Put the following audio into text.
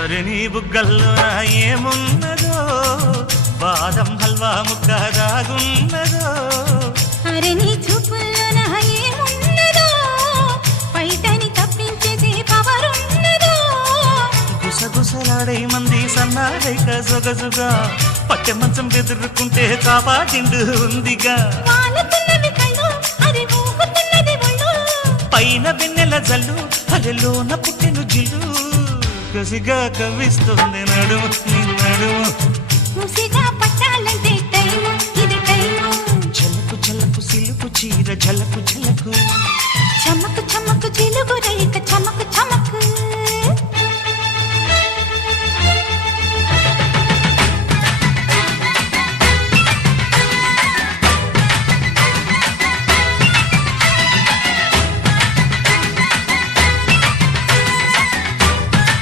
అరే నీ బుగ్గల్లో ఏమున్నదో బాదం హల్వా ముక్క దాగున్నదో అరే నీ చూపుల్లో ఏమున్నదో పైటని తప్పించేది పవరున్నదో గుసగుసలాడే మంది సన్నాడైక జొగజుగా పట్టె మంచం బెదురుకుంటే కాపాటిండు ఉందిగా వాలుతున్నవి కళ్ళు అది ఊగుతున్నది ఒళ్ళు పైన వెన్నెల జల్లు అరెలోన పుట్టెను జిల్లు కసిగా కవ్విస్తుంది నడుము నీ నడుము ముసిగా పట్టాలంటే టైము ఇది టైము జలకు జలకు సిలుకు చీర జలకు జలకు చమ్మకు చమ్మకు చిలుగు